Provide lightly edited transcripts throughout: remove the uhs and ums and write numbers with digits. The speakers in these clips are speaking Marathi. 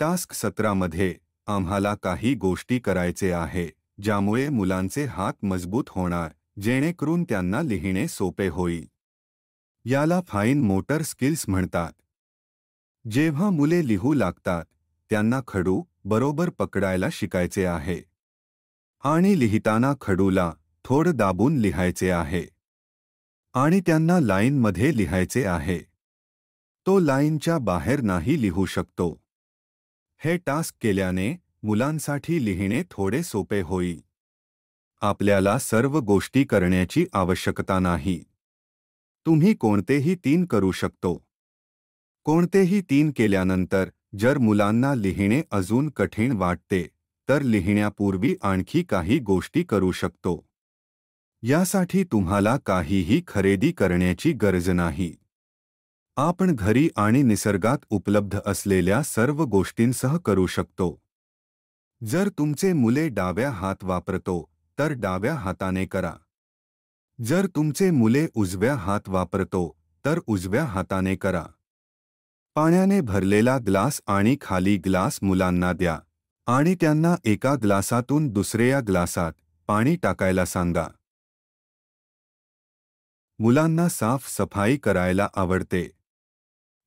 टास्क 17 मध्ये आम्हाला काही गोष्टी करायचे आहे ज्यामुळे मुलांचे हात मजबूत होणार, जेणेकरून त्यांना लिहिणे सोपे होईल. याला फाईन मोटर स्किल्स म्हणतात. जेव्हा मुले लिहू लागतात त्यांना खडू बरोबर पकडायला शिकायचे आहे आणि लिहिताना खडूला थोडं दाबून लिहायचे आहे आणि त्यांना लाईनमध्ये लिहायचे आहे. तो लाईनच्या बाहेर नाही लिहू शकतो. हे टास्क केल्याने मुलांसाठी लिहिणे थोडे सोपे होईल. आपल्याला सर्व गोष्टी करण्याची आवश्यकता नाही. तुम्ही कोणतेही 3 करू शकतो. कोणतेही 3 केल्यानंतर जर मुलांना लिहिणे अजून कठीण वाटते तर लिहिण्यापूर्वी आणखी काही गोष्टी करू शकतो. यासाठी तुम्हाला काहीही खरेदी करण्याची गरज नाही. आपण घरी आणि निसर्गात उपलब्ध असलेल्या सर्व गोष्टींसह करू शकतो. जर तुमचे मुले डाव्या हात वापरतो तर डाव्या हाताने करा. जर तुमचे मुले उजव्या हात वापरतो तर उजव्या हाताने करा. पाण्याने भरलेला ग्लास आणि खाली ग्लास मुलांना द्या आणि त्यांना एका ग्लासातून दुसऱ्या ग्लासात पाणी टाकायला सांगा. मुलांना साफ-सफाई करायला आवडते.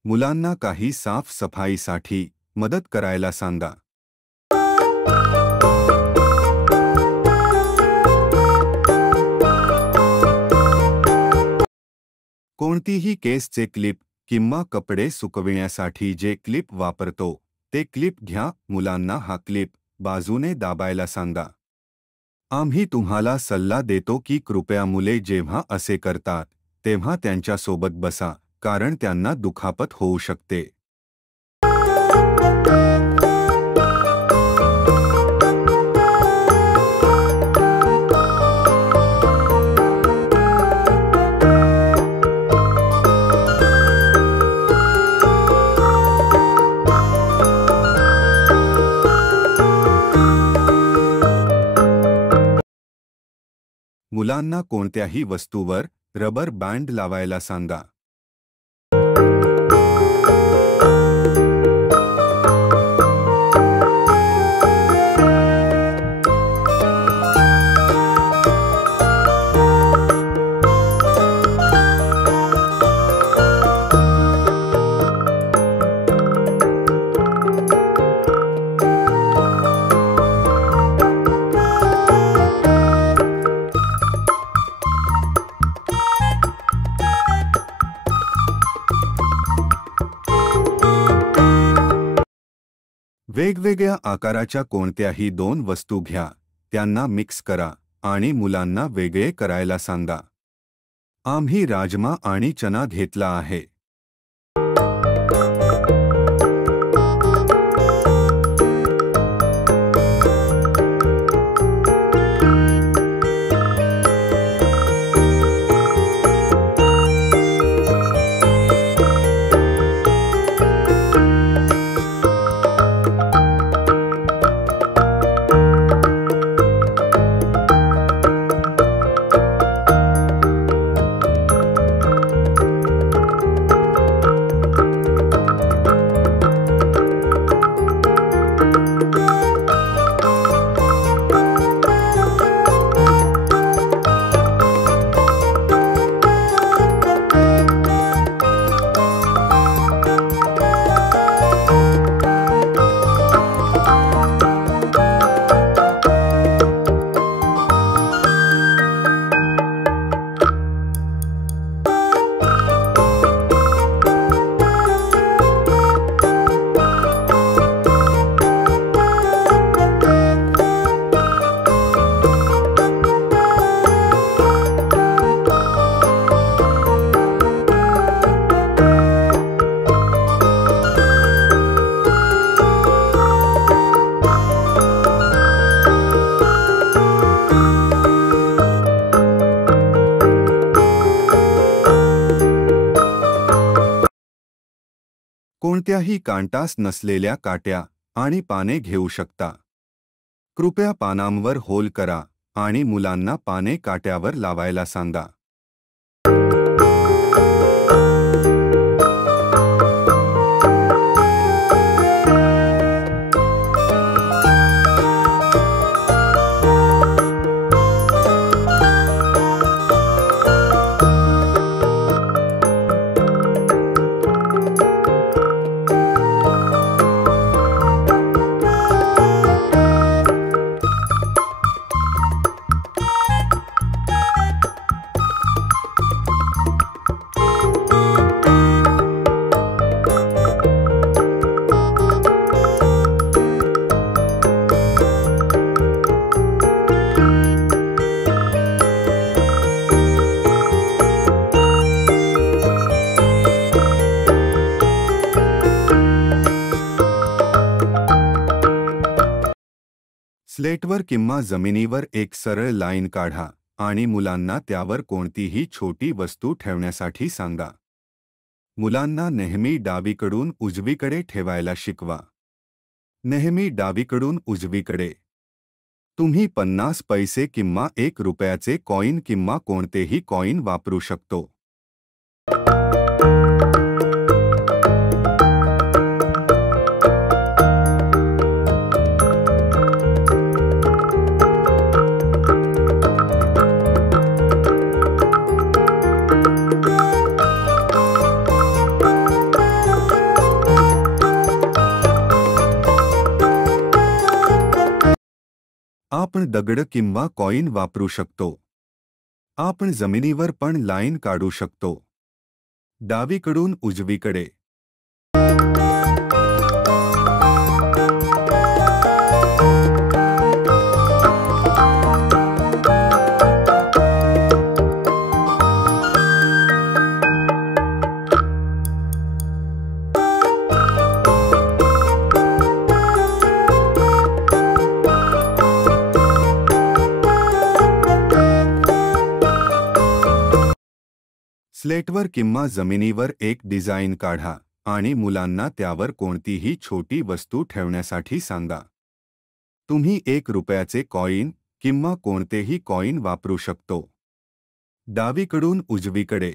मुलांना काही साफ-सफाईसाठी मदत करायला सांगा. कोणतीही केसचे क्लिप किंवा कपडे सुकविण्यासाठी जे क्लिप वापरतो ते क्लिप घ्या. मुलांना हा क्लिप बाजूने दाबायला सांगा. आम्ही तुम्हाला सल्ला देतो की कृपया मुले जेव्हा असे करतात तेव्हा त्यांच्यासोबत बसा, कारण त्यांना दुखापत होऊ शकते. मुलांना कोणत्याही वस्तूवर रबर बँड लावायला सांगा. वेगवेगळ्या आकाराच्या कोणत्याही 2 वस्तू घ्या, त्यांना मिक्स करा आणि मुलांना वेगळे करायला सांगा. आम्ही राजमा आणि चना घेतला आहे. कोणत्याही कांटास नसलेल्या काट्या आणि पाने घेऊ शकता. कृपया पानांवर होल करा आणि मुलांना पाने काट्यावर लावायला सांगा. स्लेटवर किंवा जमिनीवर एक सरळ लाईन काढा आणि मुलांना त्यावर कोणतीही छोटी वस्तू ठेवण्यासाठी सांगा. मुलांना नेहमी डावीकडून उजवीकडे ठेवायला शिकवा. नेहमी डावीकडून उजवीकडे. तुम्ही 50 पैसे किंवा 1 रुपयाचे कॉइन किंवा कोणतेही कॉइन वापरू शकतो. आपण दगड किंवा कॉइन वापरू शकतो. आपण जमिनीवर पण लाईन काढू शकतो. डावीकडून उजवीकडे. स्लेटवर किंवा जमिनीवर एक डिझाईन काढा आणि मुलांना त्यावर कोणतीही छोटी वस्तू ठेवण्यासाठी सांगा. तुम्ही 1 रुपयाचे कॉइन किंवा कोणतेही कॉइन वापरू शकतो. डावीकडून उजवीकडे.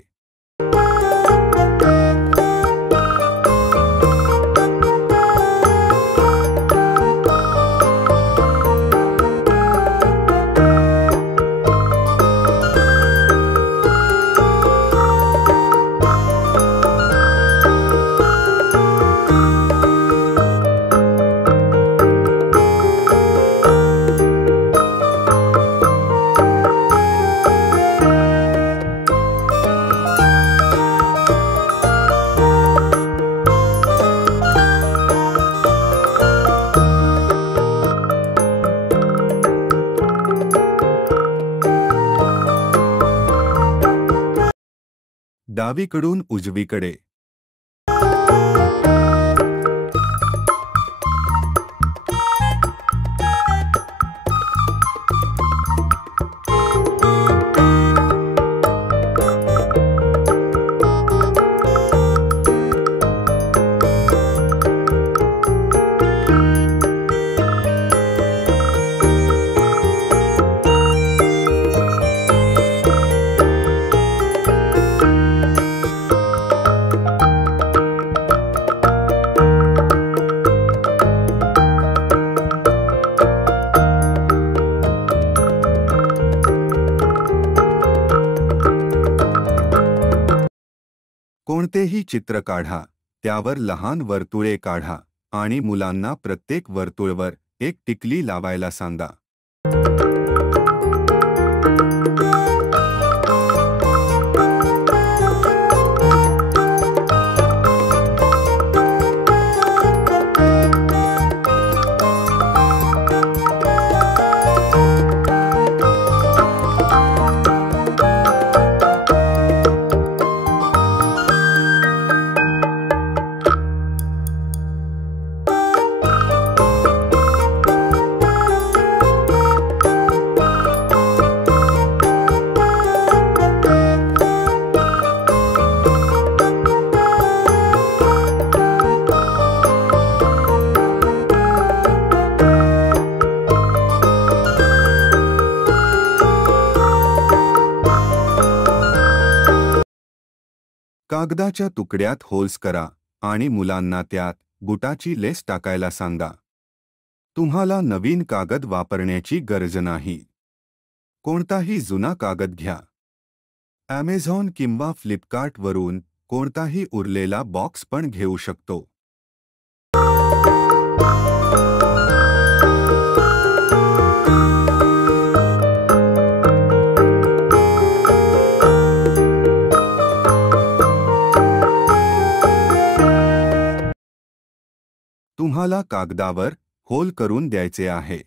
डावीकडून उजवीकडे. कोणतेही चित्र काढा, त्यावर लहान वर्तुळे काढा आणि मुलांना प्रत्येक वर्तुळवर एक टिकली लावायला सांगा. कागदाच्या तुकड्यात होल्स करा आणि मुलांना त्यात बुटाची लेस टाकायला सांगा. तुम्हाला नवीन कागद वापरण्याची गरज नाही. कोणताही जुना कागद घ्या. Amazon किंवा फ्लिपकार्टवरून कोणताही उरलेला बॉक्स पण घेऊ शकतो. तुम्हाला कागदावर होल करून द्यायचे आहे.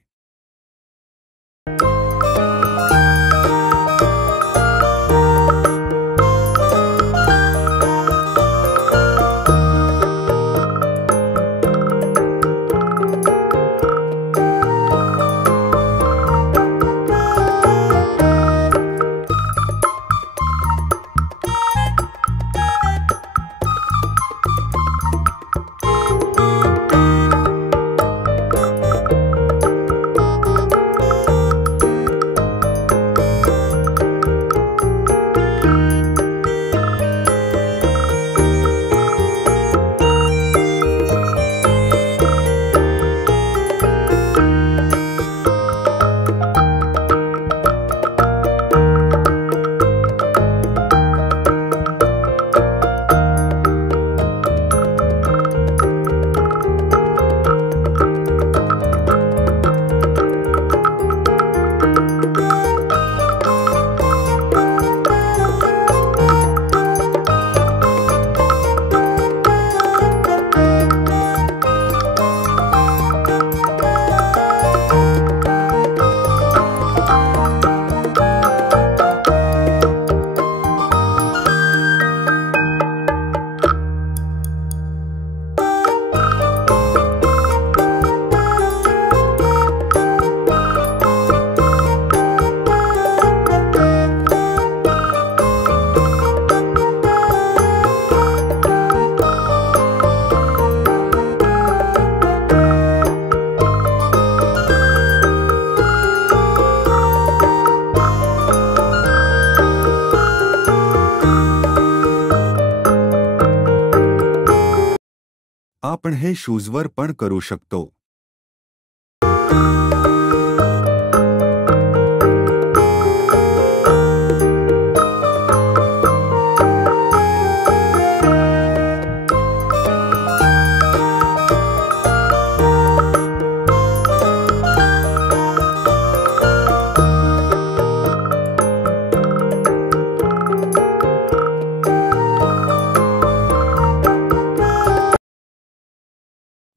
आपण हे शूजवर पण करू शकतो.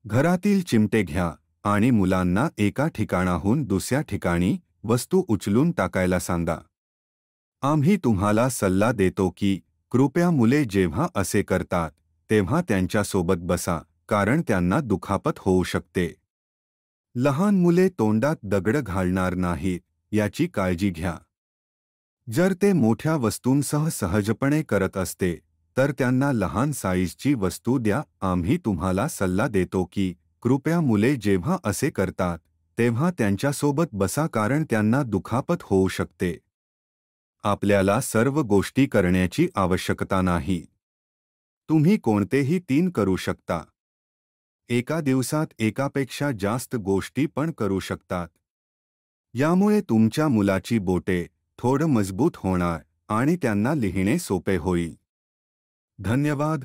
घरातील चिमटे घ्या आणि मुलांना एका ठिकाणाहून दुसऱ्या ठिकाणी वस्तू उचलून टाकायला सांगा. आम्ही तुम्हाला सल्ला देतो की कृपया मुले जेव्हा असे करतात तेव्हा त्यांच्यासोबत बसा, कारण त्यांना दुखापत होऊ शकते. लहान मुले तोंडात दगड घालणार नाहीत याची काळजी घ्या. जर ते मोठ्या वस्तूंसह सहजपणे करत असते तर त्यांना लहान साईजची वस्तू द्या. आम्ही तुम्हाला सल्ला देतो की कृपया मुले जेव्हा असे करतात तेव्हा त्यांच्यासोबत बसा, कारण त्यांना दुखापत होऊ शकते. आपल्याला सर्व गोष्टी करण्याची आवश्यकता नाही. तुम्ही कोणतेही 3 करू शकता. एका दिवसात एकापेक्षा जास्त गोष्टी पण करू शकतात. यामुळे तुमच्या मुलाची बोटे थोडं मजबूत होणार आणि त्यांना लिहिणे सोपे होईल. धन्यवाद.